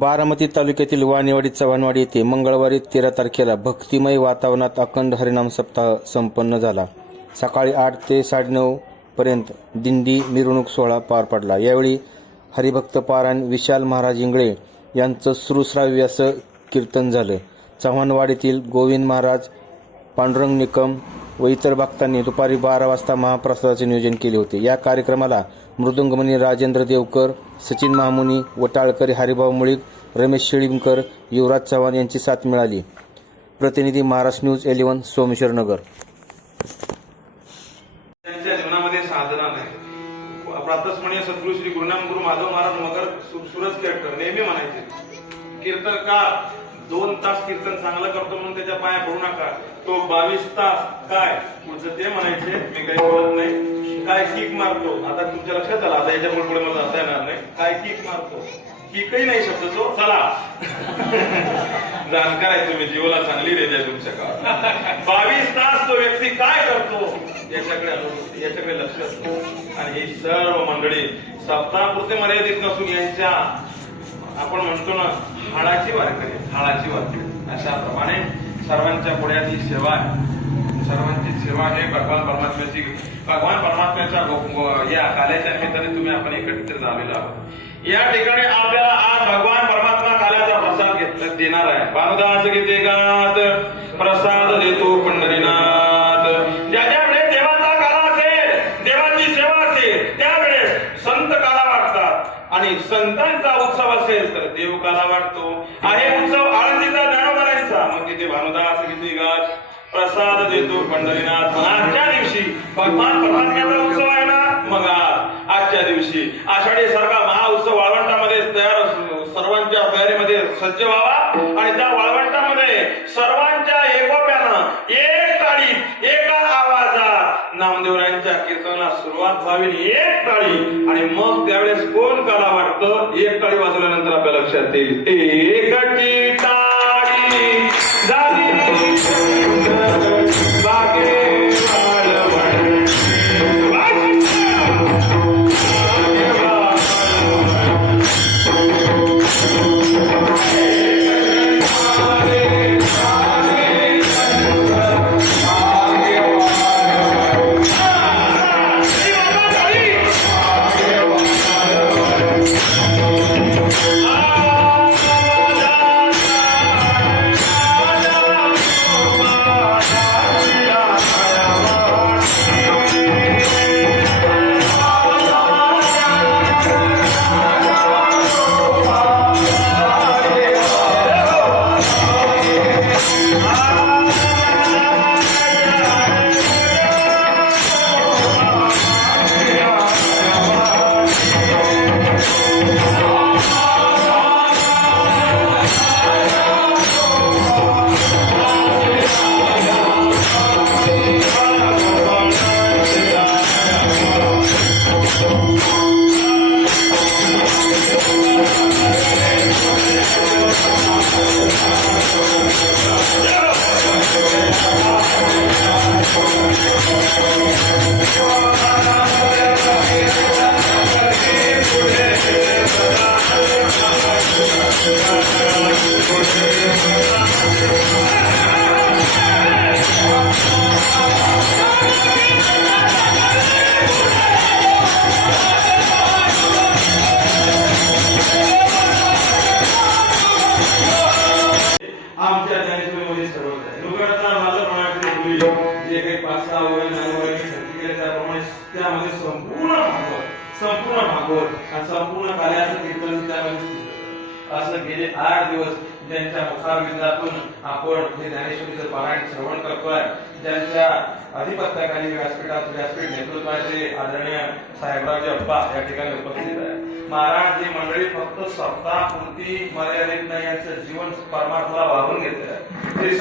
बारामती तालुक्यातील वाणीवाडी चव्हाणवाडी येथे मंगळवारी तेरा तारखेला भक्तिमय वातावरणात अखंड हरिनाम सप्ताह संपन्न झाला. सकाळी आठ ते साडेनऊ पर्यंत दिंडी मिरवणूक सोहळा पार पडला. यावेळी हरिभक्त पारायण विशाल महाराज इंगळे यांचं सुरुश्राव्यास कीर्तन झालं. चव्हाणवाडीतील गोविंद महाराज पांडुरंग निकम व इतर भक्तांनी दुपारी बारा वाजता महाप्रसादाचे नियोजन केले होते. या कार्यक्रमाला मृदुंगमणी राजेंद्र देवकर सचिन महामुनी वटाळकर हरिभाऊ मुळीक रमेश शिळीमकर युवराज चव्हाण यांची साथ मिळाली. प्रतिनिधी महाराष्ट्र न्यूज एलिव्हन सोमेश्वर नगर. त्यांच्या जीवनामध्ये साधना नाही. प्रातस्मरणीय सद्गुरू श्री गुरुनाम गुरु माधव महाराज मगर सुरज केळकर नेहमी म्हणायचे कीर्तनकार दोन तास कीर्तन चांगलं करतो म्हणून त्याच्या पाया पडू नका. तो बावीस तास काय? पुढचं ते म्हणायचे मी काही बोलत नाही. काय किक मारतो? आता तुमच्या लक्षात आलं आता याच्यामुळे पुढे मला जाता येणार नाही. काय किक मारतो? किकही नाही शब्द तो. चला. जाणकार आहे तुम्ही जीवाला चांगली रेंज आहे तुमच्या काळात. बावीस तास तो व्यक्ती काय करतो? याच्याकडे याच्याकडे लक्ष असतो. आणि ही सर्व मंडळी सप्ताहापुरते मर्यादित नसून यांच्या आपण म्हणतो ना हाडाची वारकरी हाडाची वारकरी अशाप्रमाणे सर्वांच्या पुढ्यात ही सेवा आहे. सर्वांची सेवा हे भगवान परमात्म्याची भगवान परमात्म्याच्या या काल्याच्या निमित्ताने तुम्ही आपण एकत्रित झालेलो आहोत. या ठिकाणी आपल्याला आज भगवान परमात्मा काल्याचा प्रसाद घेतला देणार आहे. बानुदास गीते गात प्रसाद आणि संतांचा उत्सव असेल तर देव काला वाटतो. आहे उत्सव आळंदीचा ज्ञानोबारांचा मग तिथे भानुदास गीते गात प्रसाद देतो पंढरीनाथ. आजच्या दिवशी भगवान परमात्म्याचा उत्सव आहे ना? मग आजच्या दिवशी. आषाढी सारखा महाउत्सव वाळवंटामध्ये तयार सर्वांच्या तयारीमध्ये सज्ज व्हावा. आणि त्या वाळवंटामध्ये सर्वांच्या एकोप्यानं एक ताळी एका आवाजात नामदेवरांच्या कीर्तनाला सुरुवात व्हावी. एक नाही आणि मग त्यावेळेस कोण काला वाटतं एक काळी वाजवल्यानंतर आपल्या लक्षात येईल. एकाची संपूर्ण भागवत संपूर्ण भागवत आणि संपूर्ण कार्याचं कीर्तन त्यामध्ये असं गेले आठ दिवस ज्यांच्या मुखाविंदातून आपण हे ज्ञानेश्वरीचं पारायण श्रवण करतोय. ज्यांच्या अधिपत्याखाली व्यासपीठात व्यासपीठ नेतृत्वाचे आदरणीय साहेबरावजी अप्पा या ठिकाणी उपस्थित आहे महाराज ही मंडळी फक्त सप्ताह कोणती मर्यादित नाही यांचं जीवन परमार्थला वाहून घेत आहे